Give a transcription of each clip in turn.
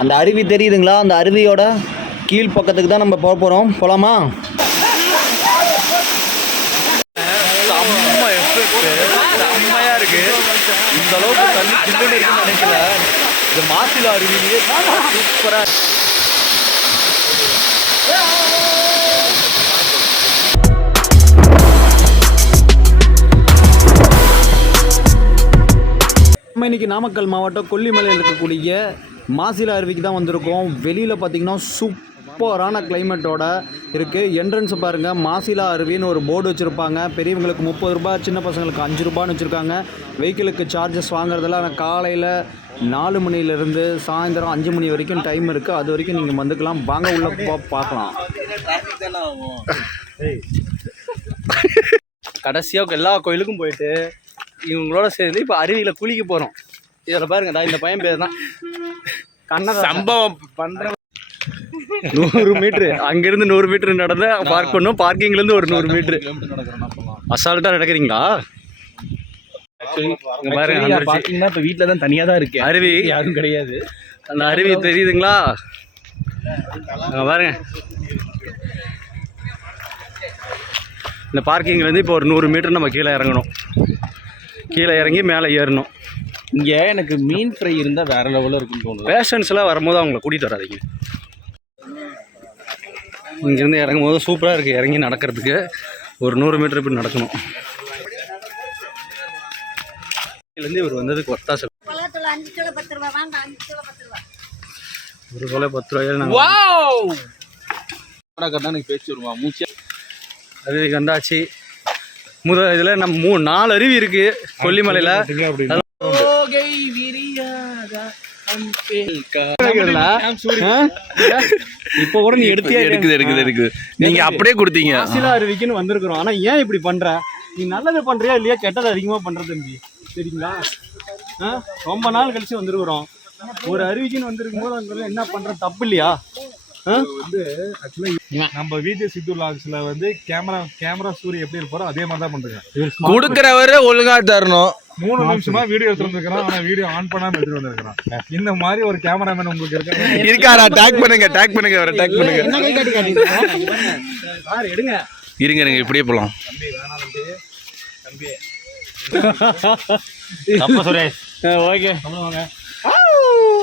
அந்த அருவி தெரியுதுங்களா? அந்த அருவியோட கீழ் பக்கத்துக்கு தான் நம்ம போக போகிறோம். போகலாமா? செம்ம எஃபெக்ட், செம்மையாக இருக்குது. இந்த அளவுக்கு தண்ணி சில்லுன்னு இருக்குன்னு நினைக்கல. இது மாசிலா அருவிலேயே சூப்பராக. நம்ம இன்றைக்கி நாமக்கல் மாவட்டம் கொல்லிமலையில் இருக்கக்கூடிய மாசிலா அருவிக்கு தான் வந்திருக்கோம். வெளியில் பார்த்திங்கன்னா சூப்பரான கிளைமேட்டோட இருக்குது. என்ட்ரன்ஸ் பாருங்கள், மாசிலா அருவின்னு ஒரு போர்டு வச்சுருப்பாங்க. பெரியவங்களுக்கு 30 ரூபா, சின்ன பசங்களுக்கு 5 ரூபான்னு வச்சுருக்காங்க. வெஹிக்கிளுக்கு சார்ஜஸ் வாங்குறதெல்லாம் காலையில் 4 மணிலேருந்து சாயந்தரம் 5 மணி வரைக்கும் டைம் இருக்குது. அது வரைக்கும் நீங்கள் வந்துக்கலாம். வாங்க உள்ள பார்க்கலாம். கடைசியாக எல்லா கோயிலுக்கும் போயிட்டு இவங்களோட சேர்ந்து இப்போ அருவியில் குளிக்க போகிறோம். இதில் பாருங்கடா, இந்த பையன் பேர் தான் கண்ணன். சம்பவம் பண்ணுற 100 மீட்ரு அங்கேருந்து 100 மீட்ரு நடந்து பார்க் பண்ணும். பார்க்கிங்லேருந்து ஒரு 100 மீட்ரு அசால்ட்டாக நடக்கிறீங்களா? இங்கே பாருங்க, பார்த்தீங்கன்னா இப்போ வீட்டில் தான் தனியாக தான் இருக்குது. அருவி யாரும் கிடையாது. அந்த அருவி தெரியுதுங்களா? பாருங்க, இந்த பார்க்கிங்லேருந்து இப்போ ஒரு 100 மீட்டர் நம்ம கீழே இறங்கணும். கீழே இறங்கி மேலே ஏறணும். இங்கே எனக்கு மீன் ஃப்ரை இருந்தால் வேறு லெவலில் இருக்குன்னு தோணுது. பேஷன்ஸ்லாம் வரும்போது அவங்கள கூட்டிகிட்டு வராதிங்க. இங்கேருந்து இறங்கும் போது சூப்பராக இருக்குது. இறங்கி நடக்கிறதுக்கு ஒரு 100 மீட்டர் இப்படி நடக்கணும். இதுலேருந்து இவர் வந்ததுக்கு ஒத்தாசை. ஒரு கொலை 10 ரூபாயில் எனக்கு பேச்சு வருவா மூச்சு. அருவி கண்டாச்சு. இதில் நம்ம 4 அருவி இருக்குது கொல்லிமலையில். இப்போ கூட நீ எடுக்குது நீங்கள் அப்படியே கொடுத்தீங்க. மாசிலா அருவிக்குன்னு வந்திருக்கிறோம். ஆனால் ஏன் இப்படி பண்ணுற? நீ நல்லது பண்ணுறியா இல்லையா கெட்டது அதிகமாக பண்ணுறது தம்பி, சரிங்களா? ரொம்ப நாள் கழிச்சு வந்திருக்கிறோம். ஒரு அருவிக்குன்னு வந்திருக்கும் போது அங்கே என்ன பண்ணுற தப்பு இல்லையா? வந்து ஆக்சுவலா நம்ம வீட்டு சித்து லாக்ஸ்ல வந்து கேமரா சூரிய எப்படி இருப்பாரோ அதே மாதிரி தான் பண்றேன். கொடுக்கறவரை ஒழுங்கா தரணும். 3 நிமிஷமா வீடியோ எடுத்துருக்கான், ஆனா வீடியோ ஆன் பண்ணாம எடுத்துட்டு வந்திருக்கான். இந்த மாதிரி ஒரு கேமராமேன் உங்களுக்கு இருக்காரா? டேக் பண்ணுங்க அவரை டேக் பண்ணுங்க. எடுங்க இருங்க இப்படியே போலாம். சுரேஷ் ஓகே வாங்க.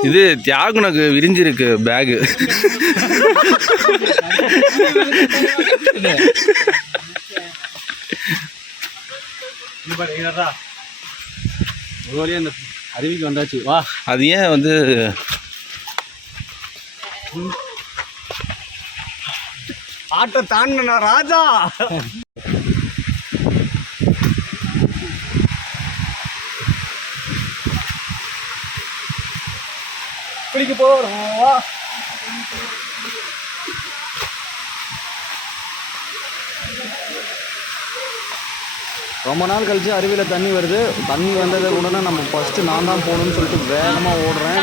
இது தியாகுனக்கு விரிஞ்சிருக்கு பேகு. இந்த அருவிக்கு வந்தாச்சு. வா. அது ஏன் வந்து ஆட்டை தாண்டினா ராஜா. குளிக்க போகிறோம். ரொம்ப நாள் கழிச்சு அருவியில் தண்ணி வருது. தண்ணி வந்ததை உடனே நம்ம ஃபஸ்ட்டு நான் தான் போகணுன்னு சொல்லிட்டு வேகமாக ஓடுறேன்.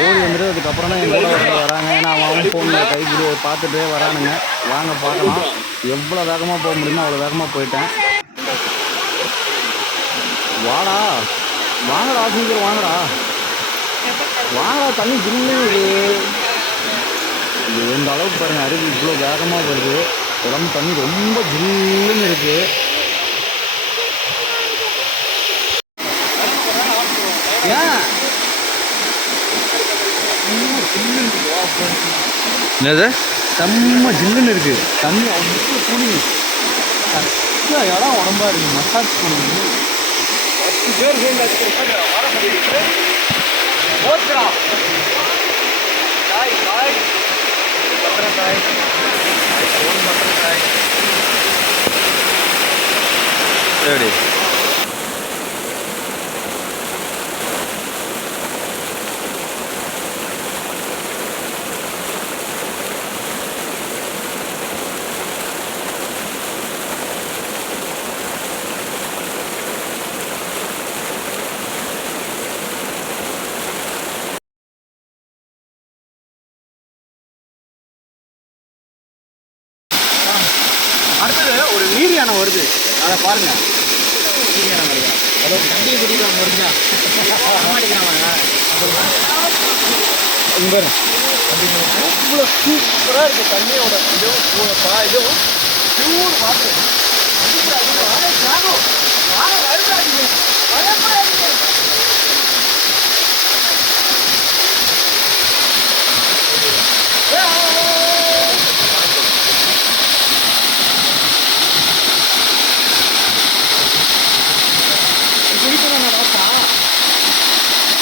ஓடி வந்துட்டு அதுக்கப்புறம் தான் என் கூட வராங்க. ஏன்னா அவன் ஃபோனில் கைப்பிடி பார்த்துட்டே வரானுங்க. வாங்க பார்க்கலாம். எவ்வளோ வேகமாக போக முடியுமோ அவ்வளோ வேகமாக போயிட்டேன். வாடா சீக்கிரம் வாங்கடா. தண்ணி ஜில்லுன்னு இந்த அளவுக்கு பாருங்கள். அருவி இவ்வளோ வேகமாக வருது. உடம்பு தண்ணி ரொம்ப ஜில்லுன்னு இருக்குது. என்னது செம்ம ஜில்லுன்னு இருக்குது தண்ணி. அவ்வளோ கூலி இடம் உடம்பா இருக்குது. மசாஜ் பண்ணி 10 பேர் சரி. அடுத்தது ஒரு நீர் யானை வருது, அதை பாருங்க. நீர் யானை வருது, அதோட தண்ணியை குடிக்க வருங்க. இங்கே இவ்வளோ சூப்பராக இருக்குது தண்ணியோட இதுவும் இதுவும் பியூர் வாட்டர்.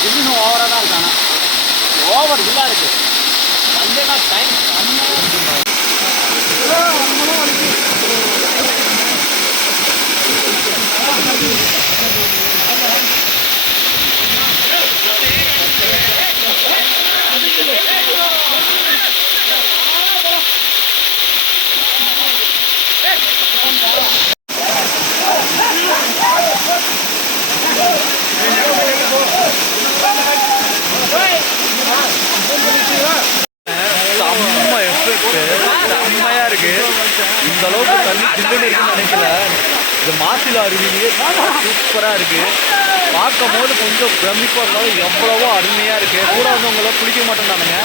இன்னும் ஓவராக தான் இருக்காங்க, ஓவர் இதாக இருக்குது. வந்தேன்னா டைம் செம்ம எஃபெக்ட், செம்மையாக இருக்குது. இந்த அளவுக்கு தண்ணி சில்லுன்னு இருக்குன்னு நினைக்கல. இது மாசிலா அருவிலேயே சூப்பராக இருக்குது. பார்க்கும் போது கொஞ்சம் பிரமிப்பாக இருந்தாலும் எவ்வளவோ அருமையாக இருக்குது. கூட வந்தவங்களாம் குளிக்க மாட்டேன்டானுங்க.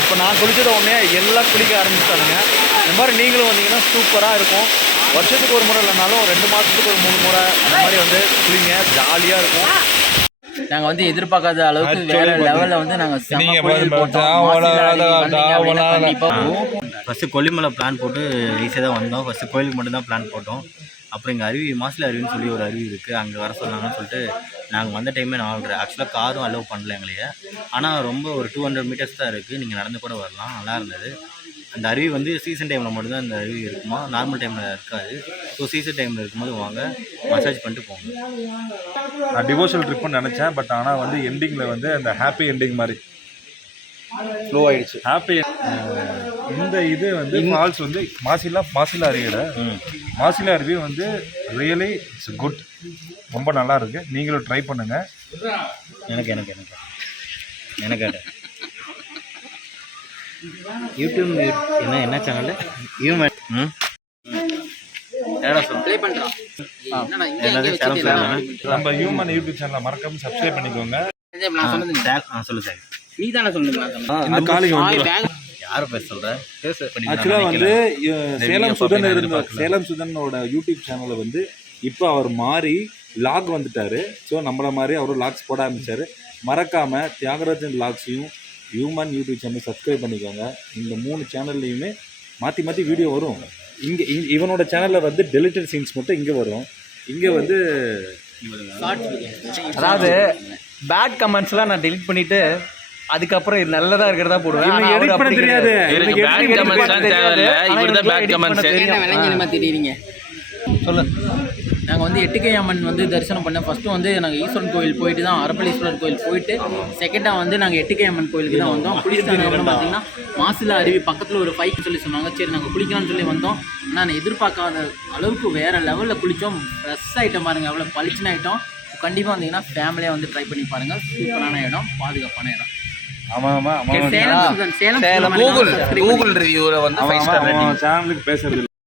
இப்போ நான் குளிச்சத உடனே எல்லாம் குளிக்க ஆரம்பிச்சிட்டானுங்க. இந்த மாதிரி நீங்களும் வந்தீங்கன்னா சூப்பராக இருக்கும். வருஷத்துக்கு ஒரு முறை இல்லைனாலும் 2 மாதத்துக்கு ஒரு 3 முறை அந்த மாதிரி வந்து குளிங்க, ஜாலியாக இருக்கும். நாங்கள் வந்து எதிர்பார்க்காத அளவுக்கு வேற லெவலில் வந்து நாங்கள் ஃபஸ்ட்டு கொல்லிமலை பிளான் போட்டு ஈஸியாக தான் வந்தோம். ஃபஸ்ட்டு கோயிலுக்கு மட்டும்தான் பிளான் போட்டோம். அப்புறம் இங்கே அருவி மாசிலா அருவின்னு சொல்லி ஒரு அருவி இருக்குது, அங்கே வர சொன்னாங்கன்னு சொல்லிட்டு நாங்கள் வந்த டைமே 4:30. ஆக்சுவலாக காரும் அலோவ் பண்ணல எங்களையே. ஆனால் ரொம்ப ஒரு 200 மீட்டர்ஸ் தான் இருக்குது, நீங்கள் நடந்து கூட வரலாம். நல்லா இருந்தது. அந்த அருவி வந்து சீசன் டைமில் மட்டும்தான் அந்த அருவி இருக்குமா, நார்மல் டைமில் இருக்காது. ஸோ சீசன் டைமில் இருக்கும்போது வாங்க, மசாஜ் பண்ணிட்டு போங்க. நான் டிவோஷனல் ட்ரிப்புன்னு நினச்சேன், பட் ஆனால் வந்து எண்டிங்கில் வந்து அந்த ஹாப்பி எண்டிங் மாதிரி ஸ்லோ ஆகிடுச்சு. ஹாப்பி இந்த இது வந்து ஃபால்ஸ் வந்து மாசிலா அருவியோட மாசிலா அருவி வந்து ரியலி இட்ஸ் குட், ரொம்ப நல்லா இருக்குது. நீங்களும் ட்ரை பண்ணுங்கள். எனக்கு எனக்கு எனக்கு எனக்கு யூடியூப் என்ன சேனல் ஹியூமன் நம்ம ஹியூமன் யூடியூப் சேனலை மறக்காம சப்ஸ்கிரைப் பண்ணிக்கோங்க. சொல்லு சார். நீ தானே சொல்லுங்க. இந்த காலிங் யாரை பேச சொல்கிறேன்? ஆக்சுவலாக வந்து சேலம் சுதனோட யூடியூப் சேனலை வந்து இப்போ அவர் மாறி லாக் வந்துட்டார். ஸோ நம்மளை மாதிரி அவரும் லாக்ஸ் போட ஆரம்பித்தார். மறக்காமல் தியாகராஜன் லாக்ஸையும் ஹியூமன் யூடியூப் சேனல் சப்ஸ்கிரைப் பண்ணிக்கோங்க. இந்த 3 சேனல்லையுமே மாற்றி மாற்றி வீடியோ வரும். இங்கே இவனோட சேனலில் வந்து டெலிட்டட் சீன்ஸ் மட்டும் இங்கே வரும். இங்கே வந்து அதாவது பேட் கமெண்ட்ஸ்லாம் நான் டெலிட் பண்ணிவிட்டு அதுக்கப்புறம் இது நல்லதா இருக்கிறதா போடுவேன். எடிட் பண்ண தெரியாது. தெரியுறீங்க சொல்லு. நாங்கள் வந்து எட்டுக்கை அம்மன் வந்து தரிசனம் பண்ணேன். ஃபஸ்ட்டு வந்து நாங்கள் ஈஸ்வரன் கோயில் போயிட்டு தான் அரப்பளீஸ்வரர் கோயில் போயிட்டு, செகண்டாக வந்து நாங்கள் எட்டுக்கை அம்மன் கோயிலுக்கு தான் வந்தோம். குளிச்சாங்க பார்த்தீங்கன்னா மாசிலா அருவி பக்கத்தில் ஒரு ஃபைக் சொல்லி சொன்னாங்க. சரி நாங்கள் குளிக்கலாம்னு சொல்லி வந்தோம். ஆனால் எதிர்பார்க்காத அளவுக்கு வேறு லெவலில் குளித்தோம். ஃப்ரெஷ் ஐட்டம் பாருங்கள், எவ்வளோ பளிச்சுன ஐட்டம். கண்டிப்பாக வந்தீங்கன்னா ஃபேமிலியாக வந்து ட்ரை பண்ணி பாருங்கள். சூப்பரான இடம், பாதுகாப்பான இடம். ஆமாம் சேலம் கூகுள் ரிவ்யூவில் வந்து சேனலுக்கு பேசுறது